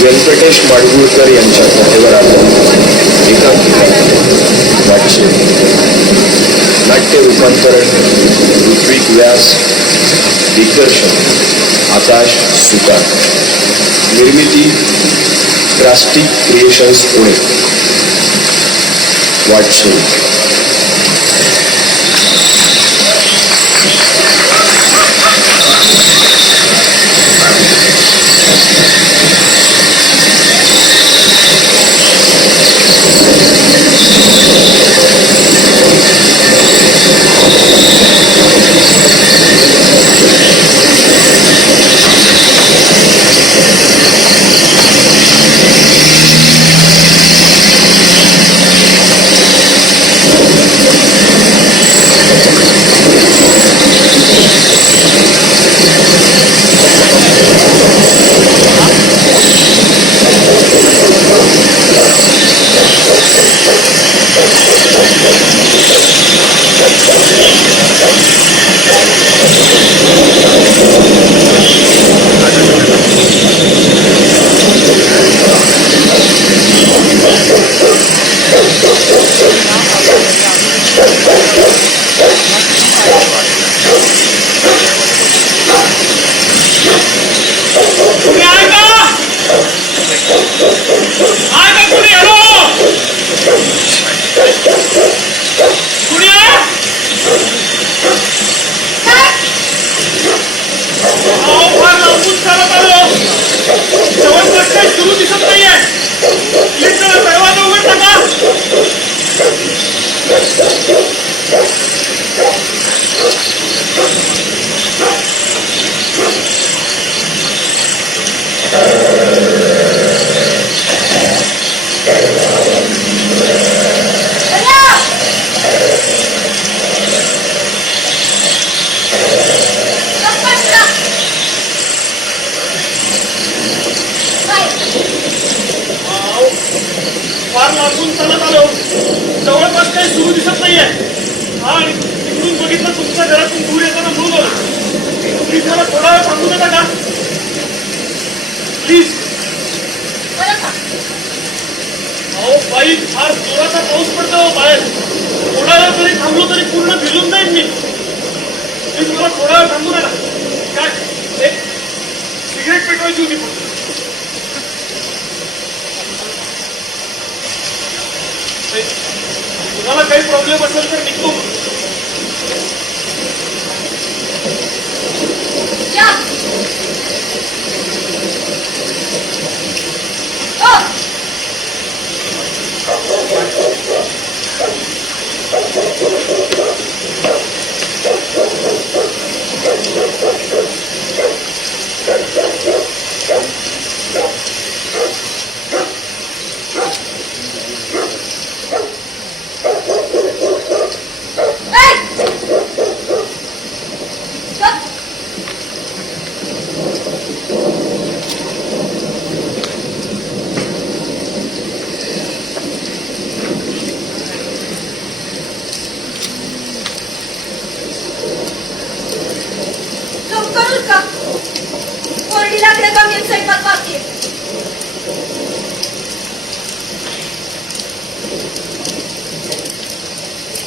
व्यंकटेश माडगुळकर यांच्या कथेवर आधारित एकांकिका वाटशे. नाट्य रूपांतरण ऋत्विक व्यास. दिग्दर्शन आकाश सुतार. निर्मिती ड्रास्टिक क्रिएशन्स पुणे. वाटशे. फार लागून चालत आलो. जवळपास काही सुरू दिसत नाहीये. आणि तिकडून बघितलं तुमच्या घरातून दूर येताना म्हणून आलो. प्लीज मला थोडा वेळ थांबू नका का प्लीज. अहो बाई फार जोराचा पाऊस पडतो बाहेर. थोडा वेळ तरी थांबलो तरी पूर्ण भिजून जाईल मी. प्लीज मला थोडा वेळ थांबू नका. काय एक सिगरेट पेटवायची होती फक्त. तुम्हाला काही प्रॉब्लेम असेल तर निघतो.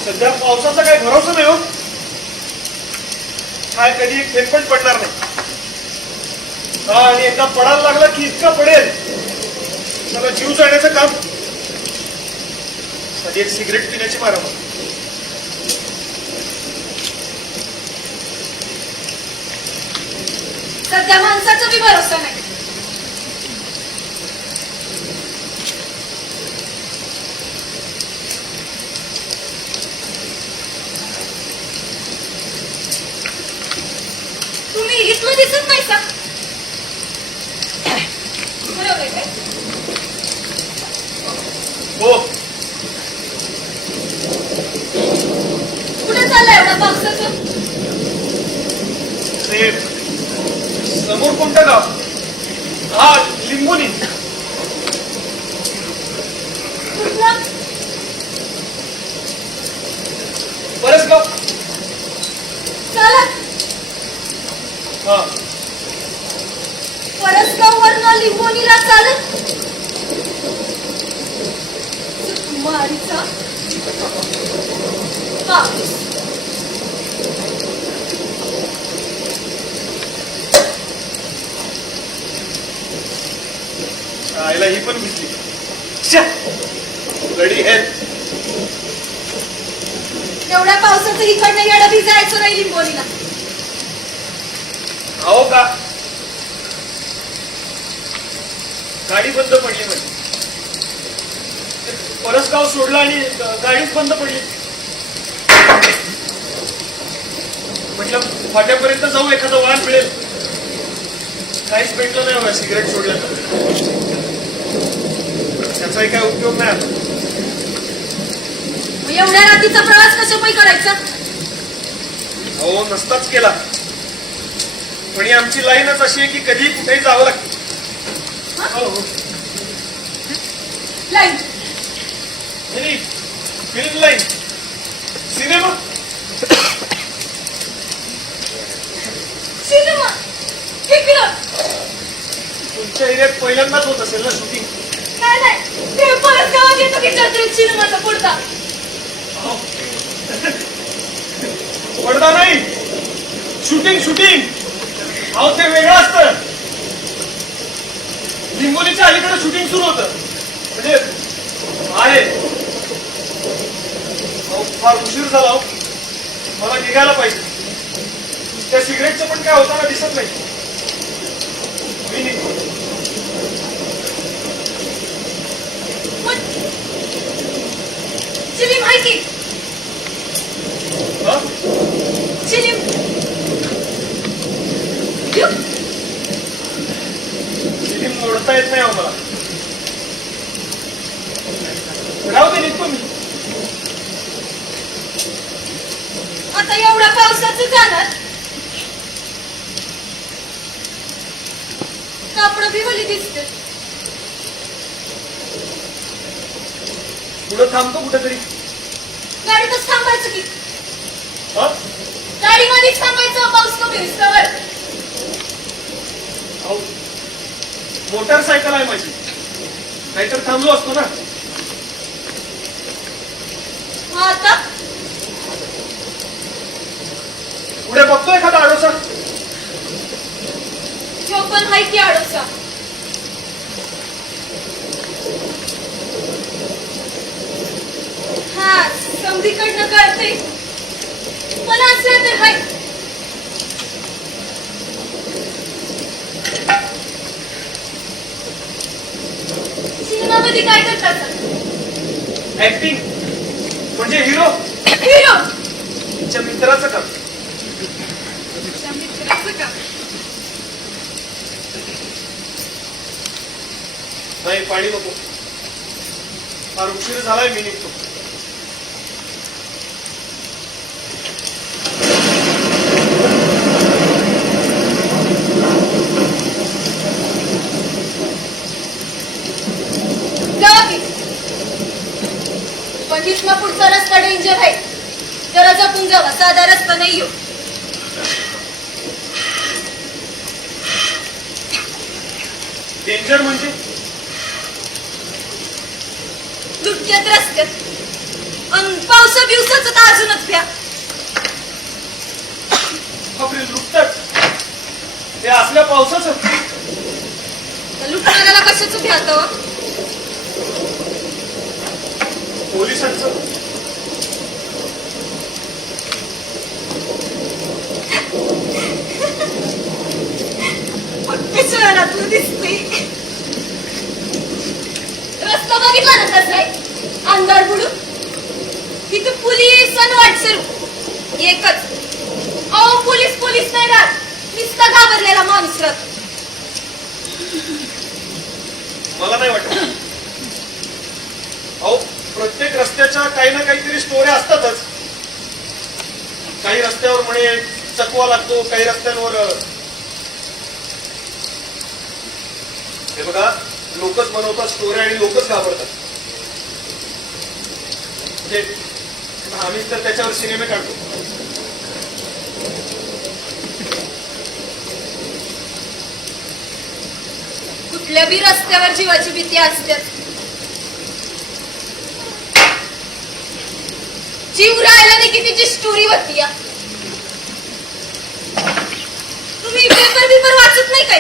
सध्या पावसाचा काही भरोसा नाही हो. काय कधी एक थेंब पण पडणार नाही. आणि एकदा पडायला लागला की इतका पडेल मला जीव जाण्याचं काम. साठी एक सिगरेट पिण्याची मारामारी. सध्या माणसाचा बी भरोसा नाही. तुम्ही इथलं दिसत नाही का? बरोबर आहे काय? हो. कुठे चाललंय एवढा पावसाचं? समोर कोणतं गाव? हा लिंबोनी. कुठलं? बरंच गाव. चालत हा. परसगाव वरनं लिंबोनीला चालत पाऊस. आईला ही पण भिजली. गडी हेल्प. एवढ्या पावसाचं इकडनं येडं भिजायचं नाही लिंबोनीला. अहो का गाडी बंद पडली म्हणजे परसगाव सोडलं आणि गाडीच बंद पडली. म्हटलं फाट्यापर्यंत जाऊ, एखादं वाहन मिळेल. काहीच भेटलं नाही बघा, सिगरेट सोडलं तर त्याचाही काय उपयोग नाही आता. मग एवढ्या रात्रीचा प्रवास कशापायी करायचा? हो नसताच केला, पण ही आमची लाईनच अशी आहे की कधी कुठेही जावं लागतं. हो हो. लाईन नाही, फिल्म लाईन, सिनेमा. सिनेमा इकडं. तुमच्या एरियात पहिल्यांदाच होत असेल ना शूटिंग? नाही नाही, ते परत गावात येतो की जत्रेत सिनेमाचा पुढचा. पडदा नाही, शूटिंग शूटिंग. अहो ते वेगळं असतं. लिंबोलीच्या अलीकडे शूटिंग सुरू होतं म्हणजे आहे. अहो फार उशीर झाला हो, मला निघायला पाहिजे. त्या सिगरेटचं पण काय होताना दिसत नाही. मी निघतो. चिलीम आहे की? हा? चिलीम घेऊ? चिलीम मोडता येत नाही हो मला. राहू दे, निघतो मी. आता एवढ्या पावसाचं जाणार. कापड भिवली दिसते. पुढं थांबतो कुठेतरी. गाडीतच थांबायचं की? हा? गाडीमध्येच थांबायचं, पाऊस कमी दिसल्यावर. अहो मोटारसायकल आहे माझी, नाहीतर थांबलो असतो ना. मग आता पुढे बघतो एखादा आडोसा. जो पण आहे की आडोसा. हा समधीकडनं कळते, मला असलं तर हाय. सिनेमामध्ये काय करतात? ऍक्टिंग म्हणजे हिरो. हिरो तुमच्या मित्राचं काम. मित्राचं का? नाही पाणी नको, फार उशीर झालाय, मी निघतो. जावा की. पण इथला पुढचा रस्ता डेंजर आहे, जरा जपून जावा. साधा रस्ता नाही येऊ. डेंजर म्हणजे दुटक्यात रस्त्यात अन पावसा बिवसाच तर अजूनच भ्या. बापरे, लुटतात ते असल्या पावसाचं. लुटणाऱ्याला कशाच भ्यात? पोलिसांचं. शहरातलं दिसते. रस्ता बघितला ना कसा आहे, अंधार बुडून. तिथे पोलीस आणि वाटसरू एकच. अहो पोलीस पोलीस नाही राहत, नुसता घाबरलेला माणूस राहत. मला नाही वाटत. अहो प्रत्येक रस्त्याच्या काही ना काहीतरी स्टोऱ्या असतातच. काही रस्त्यावर म्हणे चकवा लागतो, काही रस्त्यांवर हे बघा लोकच बनवतात स्टोऱ्या आणि लोकच घाबरतात. आम्ही तर त्याच्यावर सिनेमे काढतो. कुठल्या बी रस्त्यावर जीवाची भीती असतेच. जीव राहिला नाही की तिची स्टोरी होती या. तुम्ही पेपर वाचत नाही काय?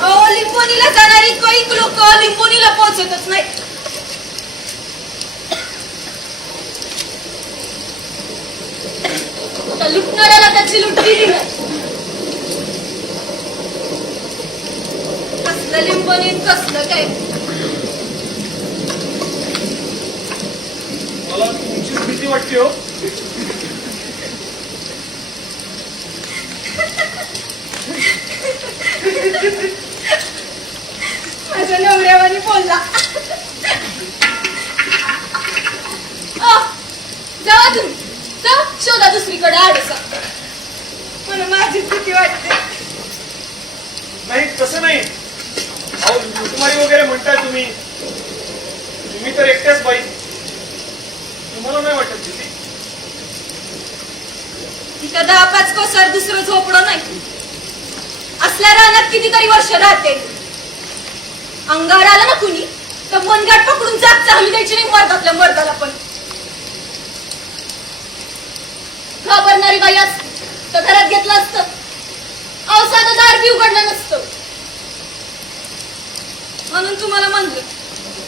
अहो, लिंबोनीला जाणारी कैक लोक लिंबोनीला पोहोचतच नाही. त्या लुटणाऱ्याला त्याची लूट दिली नाही. कसलं लिंबोनी कसलं काय? मला तुमचीच भीती वाटते हो. माझ्या नवऱ्यावानी बोलला. जावा तुम्ही, जा शोधा दुसरीकडे आडसा. मला माझी भीती वाटते. नाही तसं नाही. अहो लुटमारी वगैरे म्हणताय तुम्ही. तुम्ही तर एकट्याच बाई. तुम्हाला नाही वाटत भीती? तिथं 10-5 कोसार दुसरं झोपडं नाही. असल्या रानात कितीतरी वर्ष राहते. अंगावर आलं ना कुणी तर मनगाट पकडून जाग चालू द्यायची नाही मर्दातल्या मर्दाला पण. घाबरणारी बाई असते तर घरात घेतलं असतं. अहो साधं दार बी उघडलं नसतं. म्हणून तुम्हाला म्हणलं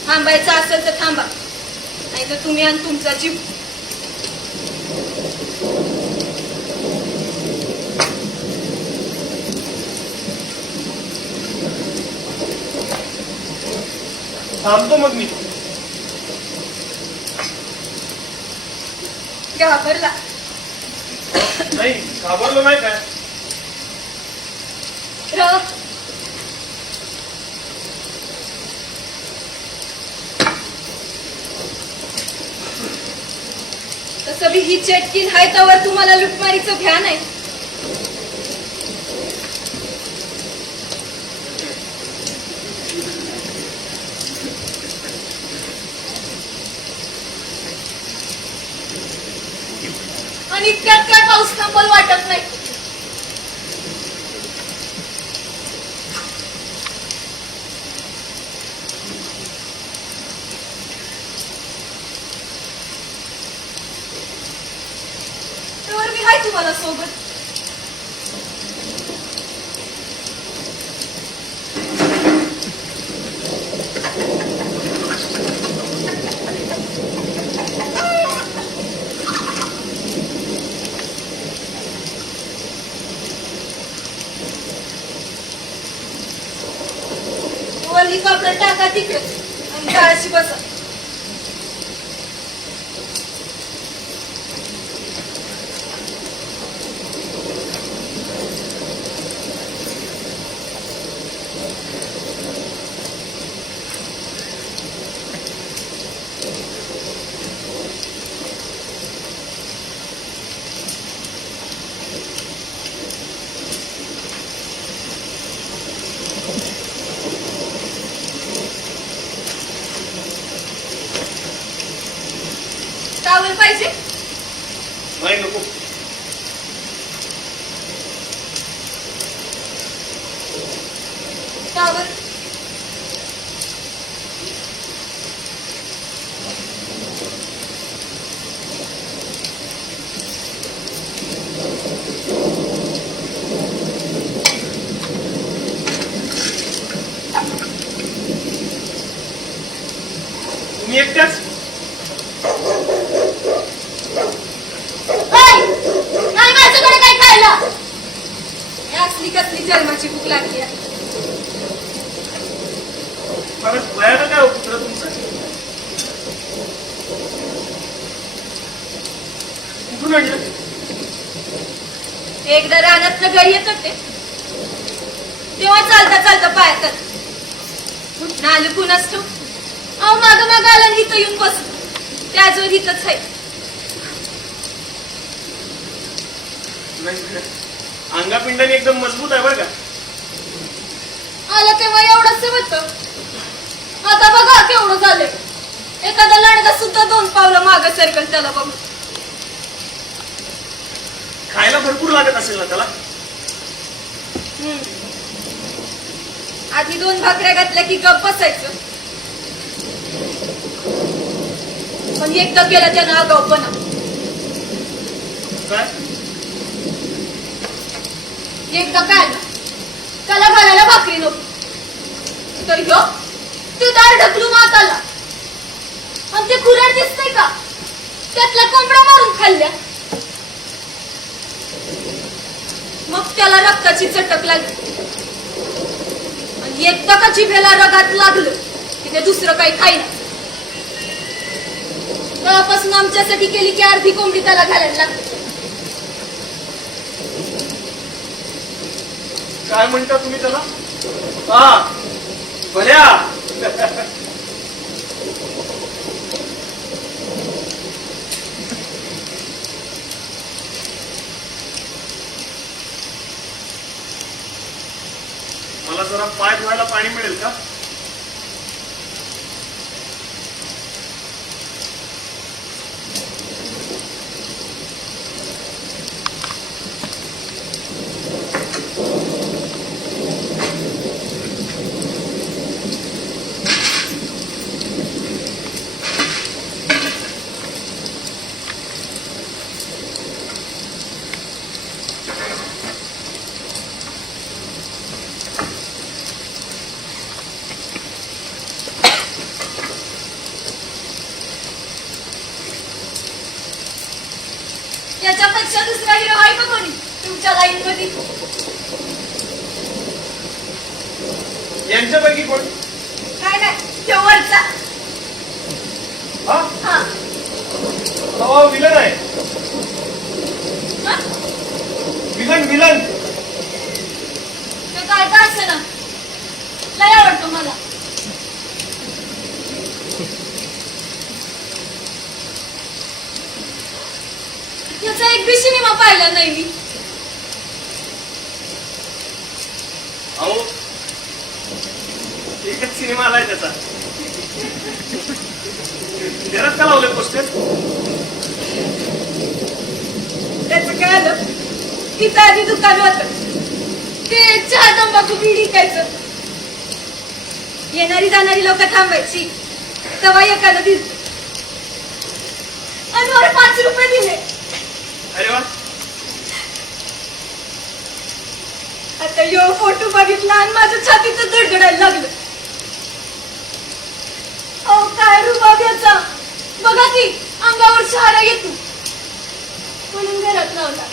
थांबायचं असेल तर थांबा, नाही तर तुम्ही आणि तुमचा जीव. थांबतो मग मी. घाबरला. नाही घाबरलो नाही काय. र तसं बी ही चेटकीन हाय तवर तुम्हाला लुटमारीचं भ्यान आहे. आणि इतक्यात काय पाऊस थांबल वाटत नाही. तर मी हाय तुम्हाला सोबत. वल्ली कापड टाका तिकडे आणि काळाशी बसा. टावेल पाहिजे? नाही नको. टावर तुम्ही एकट्याच? नाही माझ्याकडे काय खायला. असली कसली जन्माची भूक लागली आहे. मला भयानक काय हो पुत्र तुमचं. कुठून आणलं? एकदा रानात घरी येत होते तेव्हा चालता चालता पायात कुठं आलं कुणाच ठेव. अहो माग माग आला आणि इथं येऊन बसलो. त्याजवर इथंच आहे. अंगापिंडाने एकदम मजबूत आहे बरं का. आला तेव्हा एवढंच होतं. आता बघा केवढं झालंय. एखादा लांडगा सुद्धा 2 पावलं मागं सरकल त्याला बघ. खायला भरपूर लागत असेल ना त्याला. आधी 2 भाकऱ्या घातल्या की गप्प बसायचं. पण एकदा केला त्यानं आगाऊपणा. काय एकदा काय ना त्याला घालायला भाकरी नको तर ह्यो ते दार ढकलून आत आला आणि ते कुऱ्हाड दिसतंय का त्यातल्या कोंबड्या मारून खाल्ल्या. मग त्याला रक्ताची चटक लागली आणि एकदा का जिभेला रगात लागलं की ते दुसरं काही खाईना. तेव्हापासून आमच्यासाठी केली की अर्धी कोंबडी त्याला घालायला लागते. काय म्हणता तुम्ही त्याला? हा भल्या. मला जरा पाय धुवायला पाणी मिळेल का? याच्यापेक्षा दुसरा हिरो आहे का कोणी तुमच्या लाईन मध्ये? यांच्यापैकी कोण? काय नाही शेवटचा. हा हा हो विलन आहे. हा? Villain villain. ते काय का असं ना लय आवडतो मला. याचा एक बी सिनेमा पाहिला नाही मी. अहो एकच सिनेमा आलाय त्याचा. घरात का लावलंय पोस्टर? त्याचं काय आलं तिथं आधी दुकान होत ते चहा तंबाखू बिडी विकायचं. येणारी जाणारी लोक थांबायची तेव्हा एकाला दिल आणि मला 5 रुपये दिले. अरे वा. आता यो फोटो बघितला आणि माझ्या छातीचं धडधडायला लागलं. अहो काय रुबाब याचा. बघा की अंगावर शहारा येतो म्हणून घरात लावला.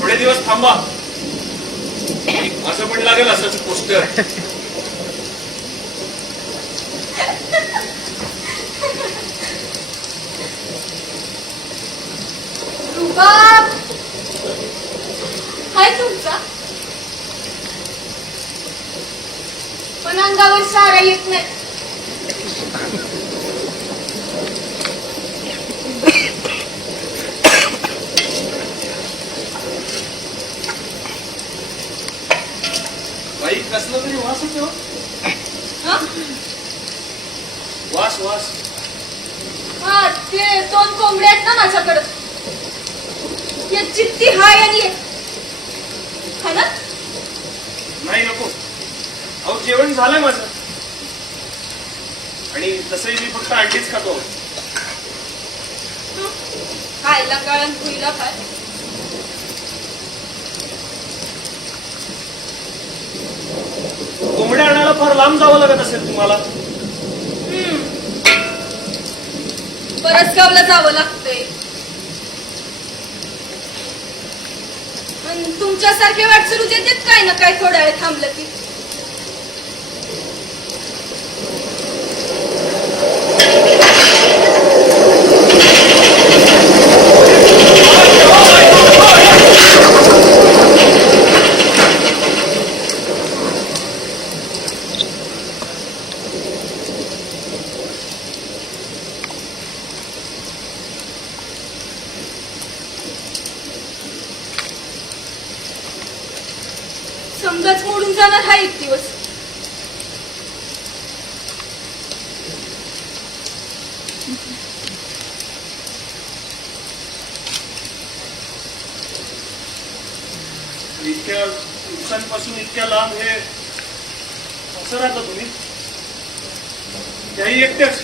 थोडे दिवस थांबा. असं पण लागेल असंच पोस्टर. रुबाब हाय तुमचा पण अंगावर शहारा येत नाही. बाई कसलं तरी वास होतो. हा? वास वास. हा ते 2 कोंबड्या आहेत ना माझ्याकडं. एक चित्ती हाय आणि एक हा ना. नाही नको. अहो जेवण झालंय माझं आणि तसंही मी फक्त अंडीच खातो. खायला कळण भुईला काय. कोंबड्या आणायला फार लांब जावं लागत असेल तुम्हाला. बरंच गावला जावं लागतंय. आणि तुमच्यासारखे वाटसरू देतात काय ना काय थोड्या वेळ थांबलं की. समजाच मोडून जाणार हा एक दिवस. इतक्या दिवसांपासून इतक्या लांब हे कसं राहता तुम्ही? त्याही एकट्याच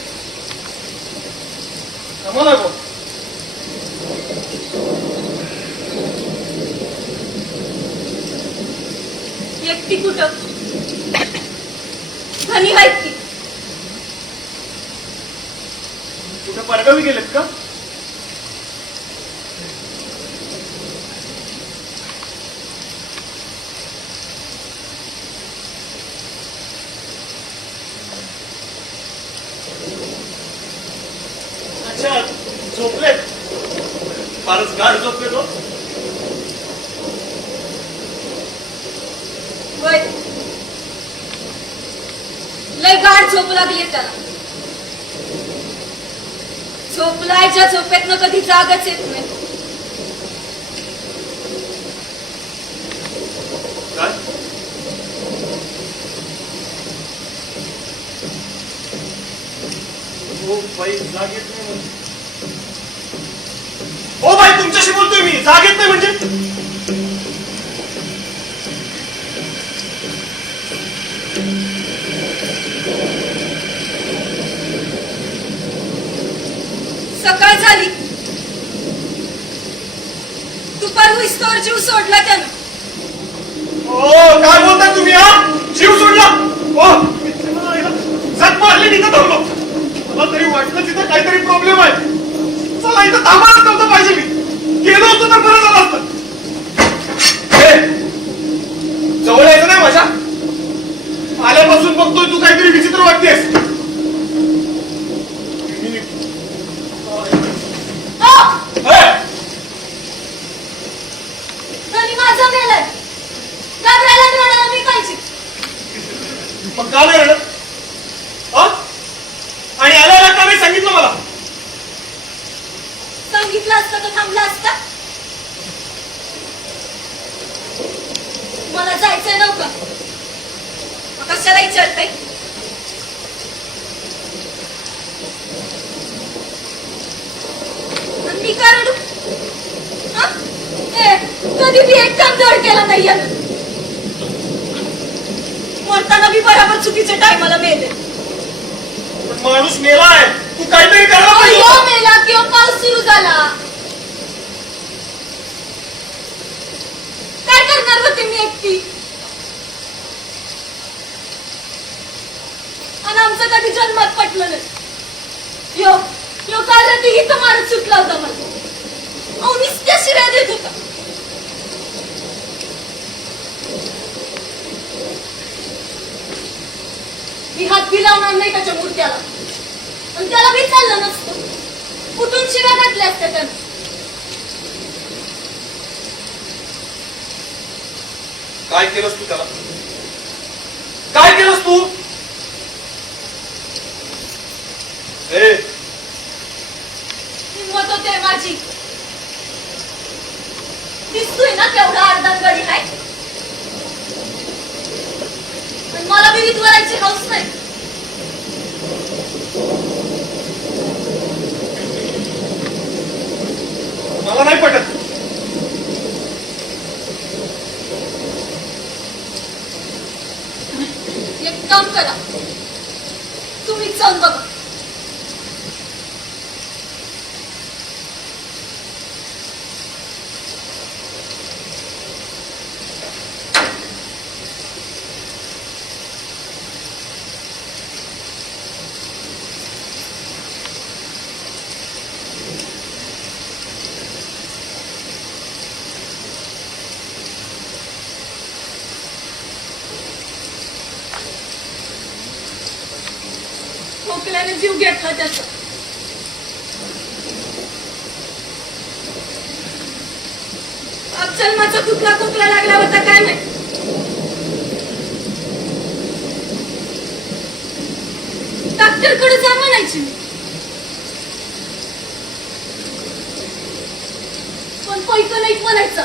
आम्हाला गो एकटी कुठं धनी आहेत की कुठे परगावी गेलेत का? अच्छा, झोपलेत. फारच गाढ झोपले तो. वय लय गाढ झोप लागली त्याला. झोपलायच्या झोपेतनं कधी जागच येत नाही. काय? हो बाई, जाग येत नाही म्हणजे. हो बाई, तुमच्याशी बोलतोय मी. जाग येत नाही म्हणजे? सकाळ झाली. दुपार होईस्तोवर जीव सोडला त्यानं. ओ, काय बोलताय तुम्ही? हा, जीव सोडला? ओ, झक मारली, तिथं थांबलो. मला तरी वाटलं तिथं काहीतरी प्रॉब्लेम आहे. चला, इथं थांबायला नव्हतं पाहिजे. मी गेलो होतो तर बरं झालं असतं. जवळ यायचं नाही माझ्या. आल्यापासून बघतोय तू काहीतरी विचित्र वाटतेस. धनी माझा मेलाय. घाबरायला मिळाला मी पाहिजे. मग का नाही रडत? आणि आल्याला का नाही सांगितलं मला? सांगितलं असतं तर थांबला असता. मला जायचंय नव्हतं. मग कशाला विचारताय? आणि मी का रडू? हा? कधी बी एक काम जड केला नाही यानं. मरताना बी बराबर चुकीच्या टायमाला मेले. पण माणूस मेलाय. तू काहीतरी करायला पाहिजे अयो होतं. मेला किंवा पाऊस सुरू झाला. काय करणार होते मी एकटी? आणि आमचं कधी जन्मात पटलं नाही. यो यो काल रात्री इथं मारत सुटला होता मला. अहो नुसत्या शिव्या देत होता. मी हात बी लावणार नाही त्याच्या मूर्त्याला. आणि त्याला बी चाललं नसतं. कुठून शिव्या घातल्या असत्या त्यानं. काय केलंस तू त्याला? काय केलंस तू? हिंमत होते माझी. दिसतोय ना केवढा अर्धा गडी आहे. पण मला बी विधवरायची हौस नाही. मला नाही पटत. एक काम करा. तुम्हीच जाऊन बघा. खोकल्याने जीव घेतला त्याचा. अक्षलमाचा कुठला खोकला लागला होता काय माहित. डॉक्टरकडे जा म्हणायची. पण पैक नाही म्हणायचं.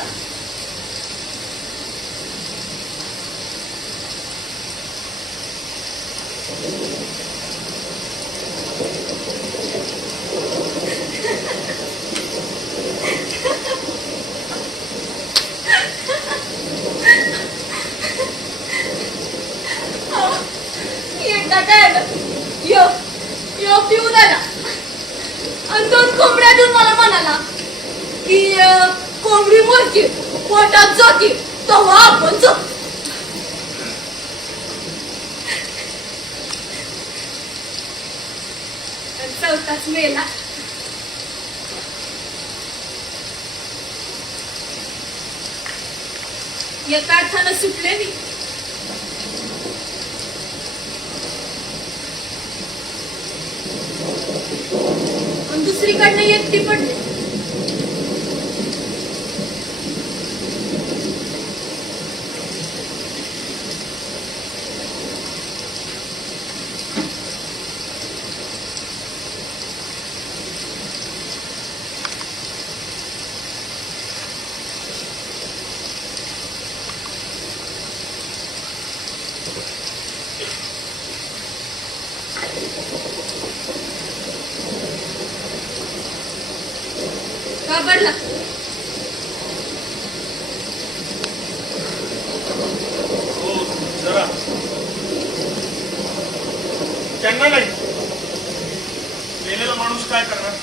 कोंबडी मोरकी पोटात जाते तेव्हा आपण जाऊ. चौथाच मेला. एका अर्थानं सुटले मी. पण दुसरीकडनं एकटी पडले. घाबरला. हो जरा. त्यांना नाही, मेलेला माणूस काय करणार?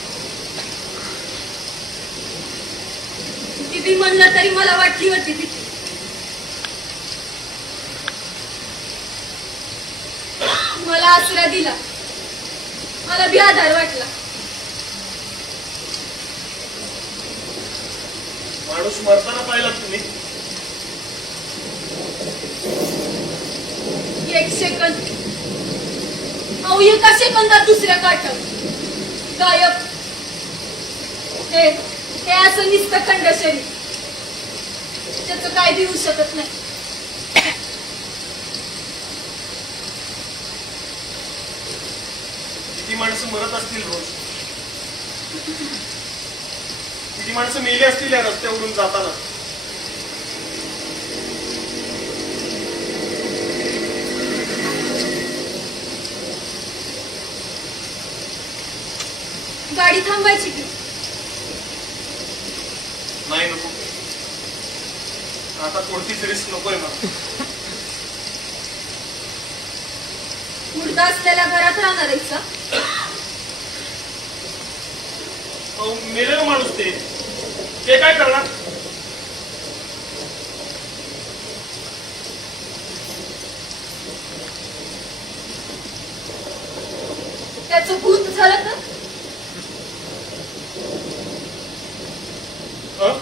किती म्हणलं तरी मला वाटली होती ती. मला आसरा दिला, मला बी आधार वाटला. माणूस मरताना पाहिला तुम्ही? एक सेकंद, अहो एका सेकंदात दुसऱ्या काठ गायब. हे असं नुसतं खंड शरीर, त्याचं काय बी होऊ शकत नाही. किती माणसं मरत असतील रोज, किती माणसं मेली असतील या रस्त्यावरून जाताना. गाडी थांबायची की? नाही नको, आता कोणतीच रिस्क नकोय मला. मुर्दा असलेल्या घरात राहणार आहेस का? अहो, मेलेला माणूस ते काय करणार? त्याचं भूत झालं तर? हं?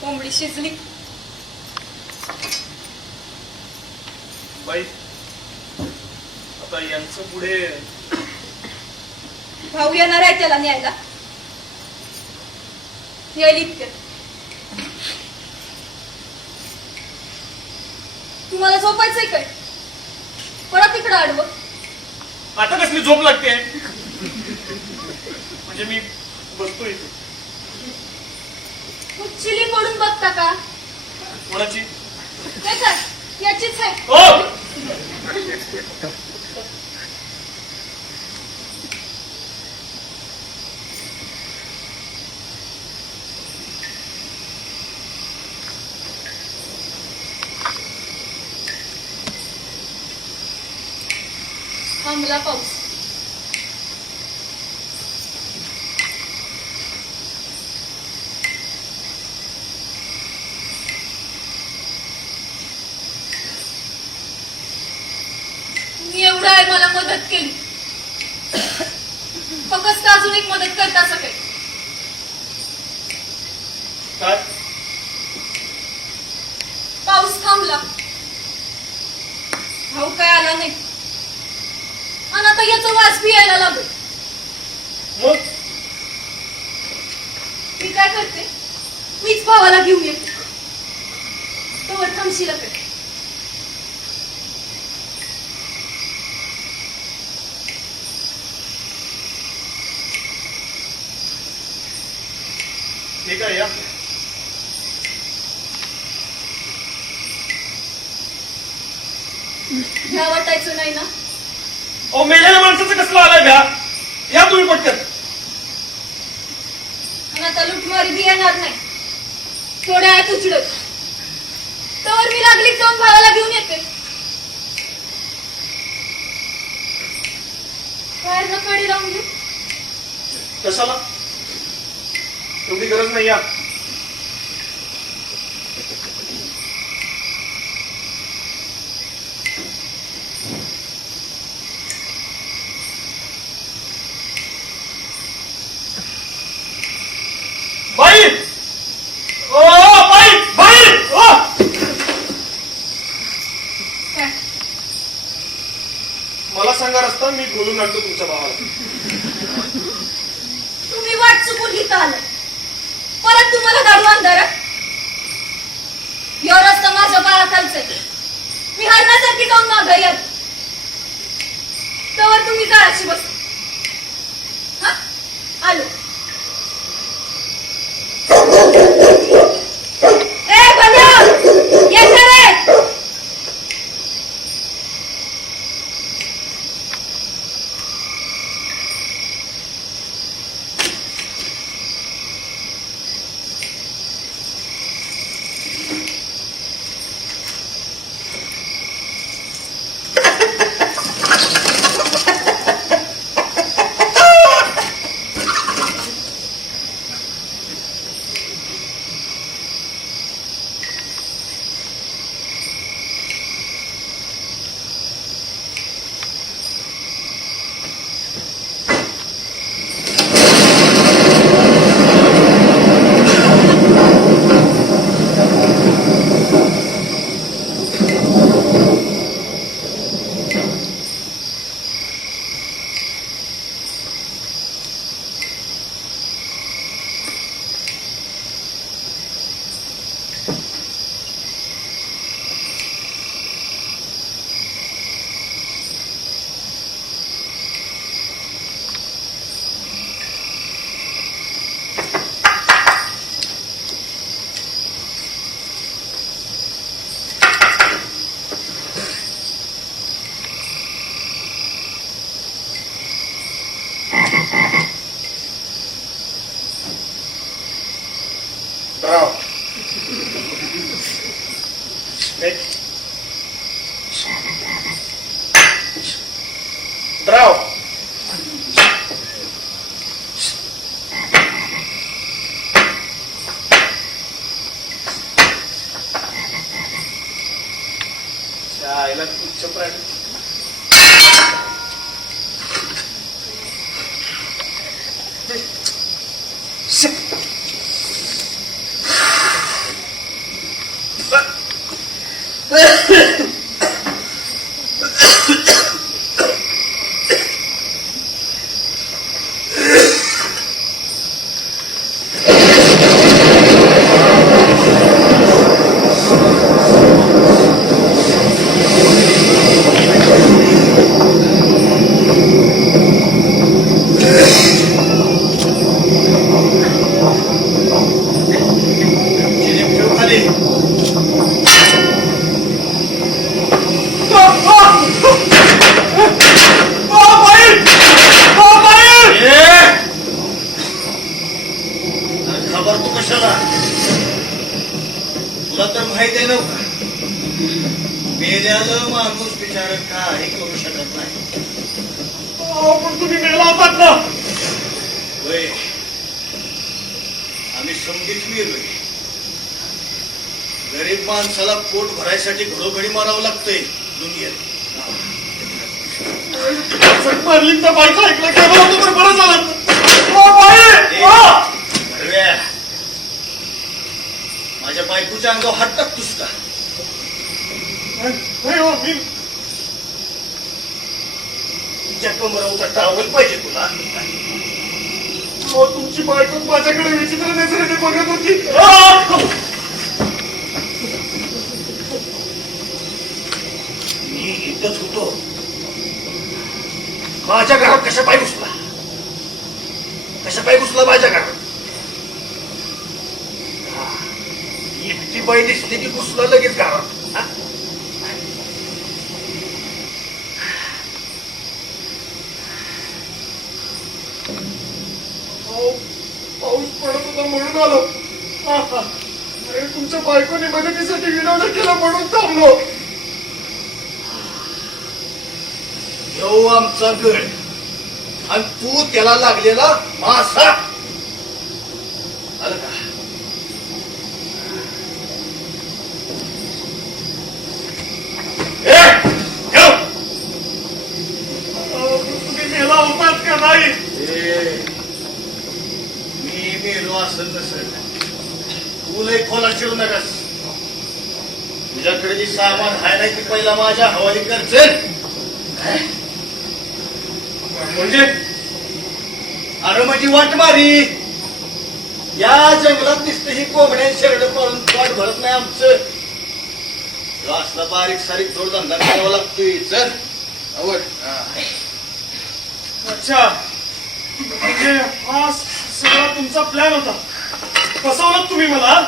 कोंबडी शिजली. बाई, आता यांचं पुढे भाऊ येणार आहे त्याला न्यायला. येईल इतक्यात. तुम्हाला झोपायचंय काय? परत इकडं आडवं. आता कसली झोप लागते? म्हणजे मी बसतोय इथे. चिली पडून बघता का? कोणाची? काय काय याचीच आहे. हो, थांबला पाऊस. मी एवढा आहे मला मदत केली, फक्त अजून एक मदत करता सकाळी. काय? पाऊस थांबला, भाऊ काय आला नाही, आणि आता याचा वास बी यायला लागला. मग मी काय करते, मीच भावाला घेऊन येते. तोवर थांबशील का? ठीक आहे या. भ्या वाटायचं नाही ना? अहो, मेलेल्या माणसाचं कसलं आलंय भ्या? या तुम्ही पटकन. आणि आता लुटमारी बी येणार नाही. थोड्या वेळात उचडत तर मी लागली जाऊन भावाला घेऊन येते. बाहेर न कडी लावून घेऊ. कशाला? एवढी गरज नाही या. बाई, ओ बाई, बाई, ओ. काय? मला सांगा रस्ता, मी बोलून आणतो तुमच्या भावाला. तुम्ही वाट चुकून इथं आलं. परत तुम्हाला गाडू अंधारात. ह्यो रस्ता माझ्या पायाखालचा आहे. मी हरणासारखी जाऊन माघारी आली. तेव्हा तुम्ही जाळाशी बस. हा, आलो. ए बंड्या, येतं रे. राव. राव. आईला तुच्छ प्राणी. तुला तर माहित आहे नव्हतं, मेल्यानं माणूस बिचार काही करू शकत नाही. पण तुम्ही मेला होतात ना. होय, आम्ही समजीत मेलोय. गरीब माणसाला पोट भरायसाठी घडोघडी मारावं लागतंय दुनियेत. मारली तर बायको ऐकलं केलं होतं तर बरं झालं. माझ्या बायकोच्या अंगावर हात टाकतोस का? नाही हो, मी तुझ्या कमरावचा टावल पाहिजे तुला. हो, तुमची बायको माझ्याकडे विचित्र नजरेने बघत होती. मी इथंच होतो. माझ्या घरात कशा पाय घुसला? कशा पाय घुसला माझ्या घरात? एकटी बाई दिसली की घुसला लगेच घरात. पाऊस पडत होता म्हणून आलो. अरे तुमच्या बायकोने मदतीसाठी विनवणी केलं म्हणून थांबलो. येऊ आमचा गड आणि तू त्याला लागलेला मासा. आलं का? तुम्ही मेला होतात का नाही? मी मेलो असेल नसेल तू लय खोला चिरू नकास. तुझ्याकडे जी सामान आहे ना ती पहिला माझ्या हवाली करचे. म्हणजे अरे माझी वाट मारी. या जंगलात दिसतं ही कोंबड्या शेरड पाळून पाठ भरत नाही आमचं. असला बारीक सारीक जोडधंदा करावा लागतोय. चल आवड. अच्छा, म्हणजे हा सगळा तुमचा प्लॅन होता. फसवलं तुम्ही मला.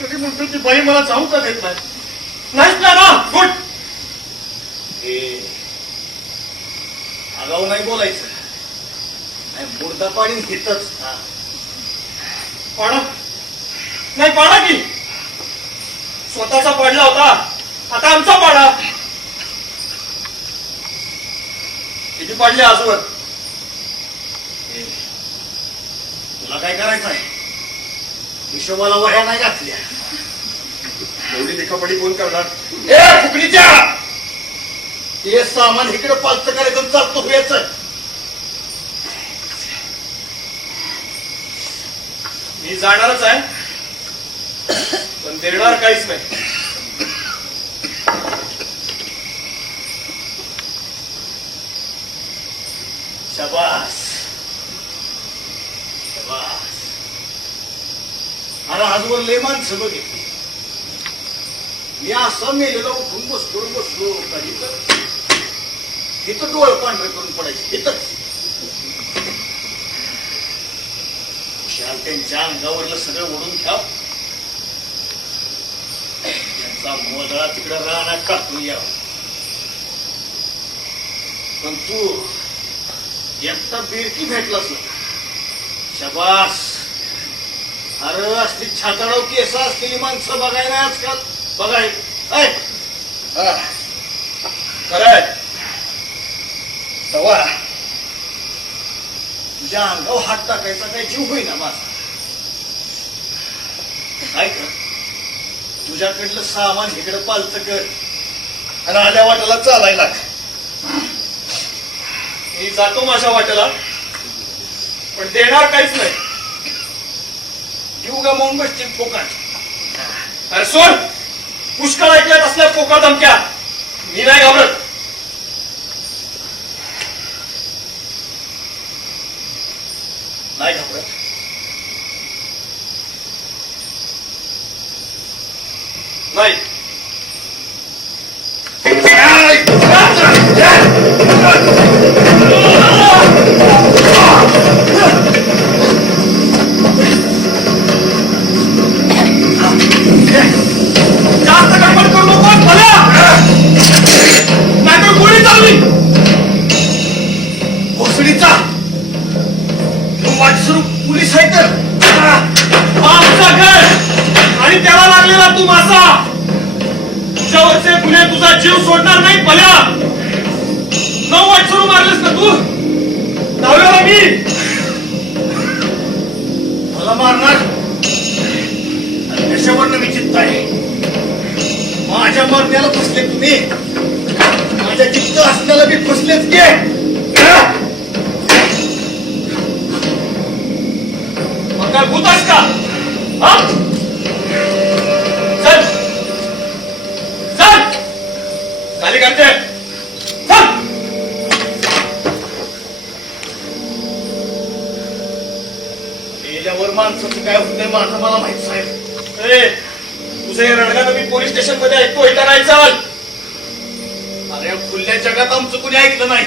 तरी म्हणतो ती बाई मला जाऊ का देत नाही. नाहीच प्लॅन. हा गुड. आगाऊ नाही बोलायचं. नाही मुर्दा पाडीन घेतच. पाडा नाही. पाडा की. स्वतःचा पाडला होता, आता आमचा पाडा. किती पाडले आजवर? तुला काय करायचं आहे? हिशोबाला वह्या नाही घातल्या. एवढी लिखापडी कोण करणार? ए फुकणीच्या हे सामान इकडे पालत करायचं चालतो याच. मी जाणारच आहे, पण देणार काहीच नाही. शाबास शाबास. अरे आजवर लय माणसं बघितली. मी असं मेलेलं उठून बसलो कधी तर इथं डोळे पांढरे करून पडायचे. इथंच त्यांच्या अंगावरलं सगळं ओढून घ्या. त्यांचा मोदळा तिकडे रानात टाकून यावं. पण तू एकटा बिरकी भेटलास ना. शाबास. अरे असली छाताडाव केस असलेली माणसं बघाय नाही आजकाल. बघाय खरंय. तवा तुझ्या अंगावर हात टाकायचा काही जीव होईना माझा. काय कर, तुझ्याकडलं सामान इकडे पालत कर आणि आल्या वाटाला चालायला लाग. मी जातो माझ्या वाट्याला, पण देणार काहीच नाही. जीव गमावून बसतील पोकाट. अरे सोड. पुष्कळ ऐकल्यात असल्या पोकळ धमक्या. मी नाही घाबरत. नाही घाबरत. नाही. जास्त गडबड करू नको भल्या. नाहीतर गोळी चालली. भोसडीचा वाटसरू पोलीस आहे तर आमचा घर आणि त्याला लागलेला तू मासा. तुझ्यावरचे गुन्हे तुझा जीव सोडणार नाही भल्या. 9 वाटसरू मारलेस ना तू. 10व्याला मी. मला मारणार कशावरनं मी चित्त आहे. माझ्या मरण्याला फसले तुम्ही. माझ्या चित्त असण्याला मी फसलेच गे. मग काय भूतास का? हा? चल चल. खाली करते. चल. गेल्यावर माणसाचं काय होत नाही माझं मला माहित साहेब. ए, तुझं हे रडगाणं मी पोलीस स्टेशन मध्ये ऐकतो. इथं नाही चाल. अरे खुल्या जगात आमचं कुणी ऐकलं नाही.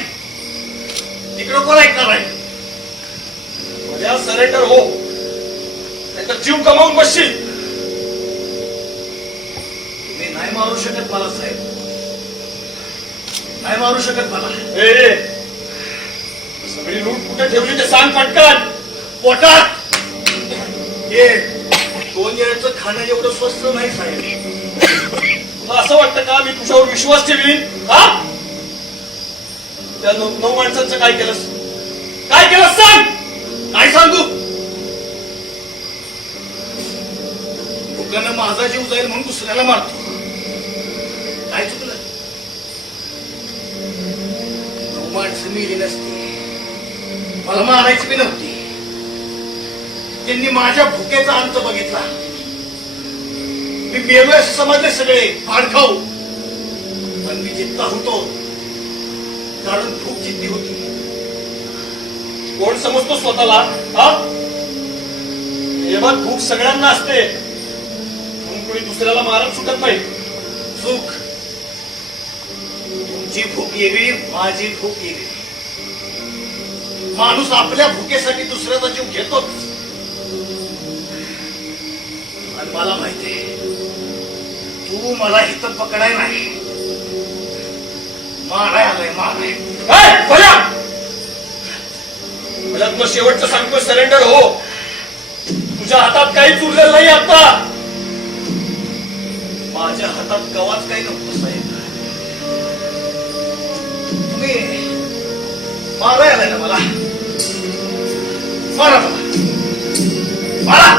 तिकडं कोण ऐकणार आहे? उद्या सरेंडर हो, नाहीतर जीव गमावून बसशील. तुम्ही नाही मारू शकत मला साहेब. नाही मारू शकत मला. ए, सगळी लूट कुठे ठेवली ते सांग पटकन. पोटात हे 2 वेळचं खाणं एवढं स्वस्त नाही साहेब. तुला असं वाटतं का मी तुझ्यावर विश्वास ठेवीन? हा? त्या 9 माणसांचं काय केलंस? काय केलंस सांग. काय सांगू? लोकांना माझा जीव जाईल म्हणून दुसऱ्याला मारतो. काय चुकलं? 9 माणसं मिली नसती, मला मारायची बी नव्हती. त्यांनी माझ्या भुकेचा अंत बघितला. मी मेलोय असं समजले सगळे, फाड खाऊ. पण मी जिद्दा होतो कारण भूक जिद्दी होती. कोण समजतो स्वतःला? हा? हे बघ, भूक सगळ्यांना असते, म्हणून कोणी दुसऱ्याला मारत सुटत नाही. चूक. तुमची भूक वेगळी, माझी भूक वेगळी. माणूस आपल्या भुकेसाठी दुसऱ्याचा जीव घेतोच. आणि मला माहितीये तू मला इथं पकडाय नाही, माराय आलाय, माराय. मला तुला शेवटचं सांगतोय, सरेंडर हो. तुझ्या हातात काहीच उरलेलं नाही आता. माझ्या हातात गव्हाच काही नव्हतं साहेब. तुम्ही माराय आलाय ना मला. मारा मला, मारा.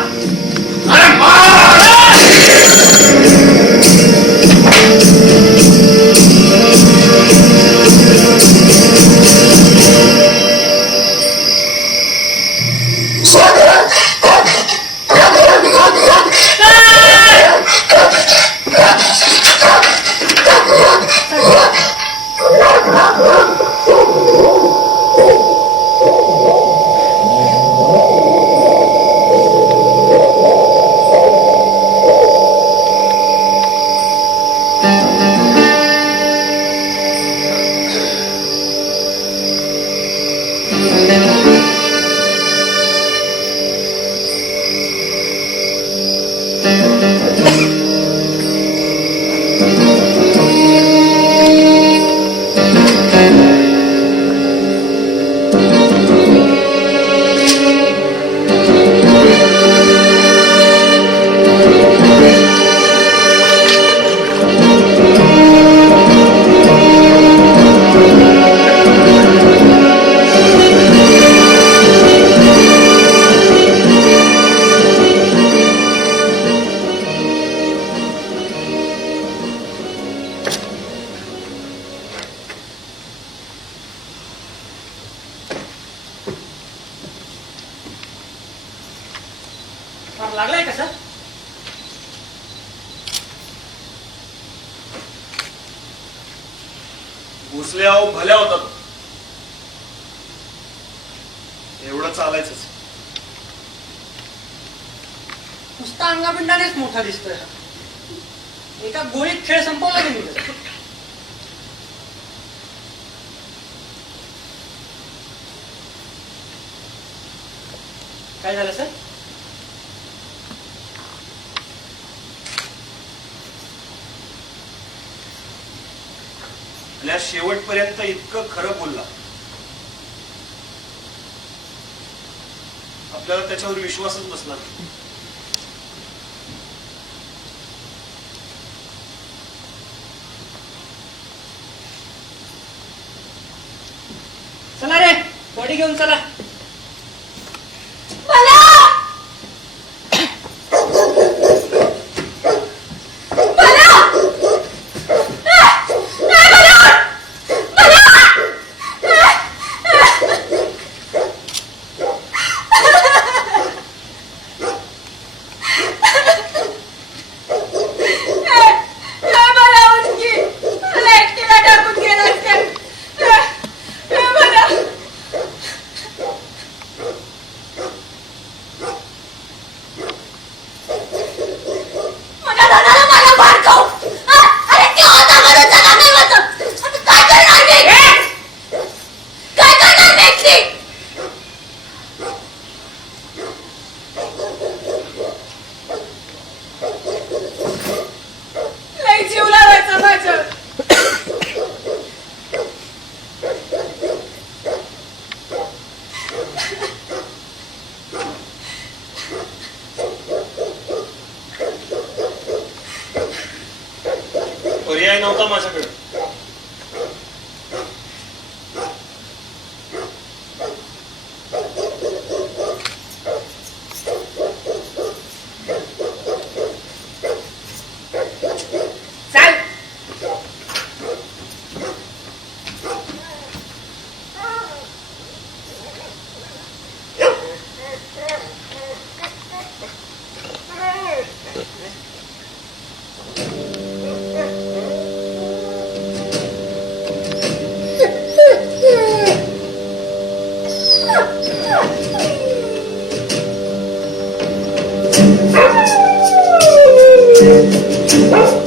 अरे मारा. लागलाय का सर? भोसले आहो भल्या होतात, एवढं चालायचंच. नुसता अंगापिंडानेच मोठा दिसतोय. एका गोळीत खेळ संपवला की नाही? काय झालं सर? आपल्या शेवटपर्यंत इतकं खरं बोलला, आपल्याला त्याच्यावर विश्वासच बसला. चला रे, बॉडी घेऊन चला. पर्याय नव्हता माझ्याकडे. चाल. Thank you.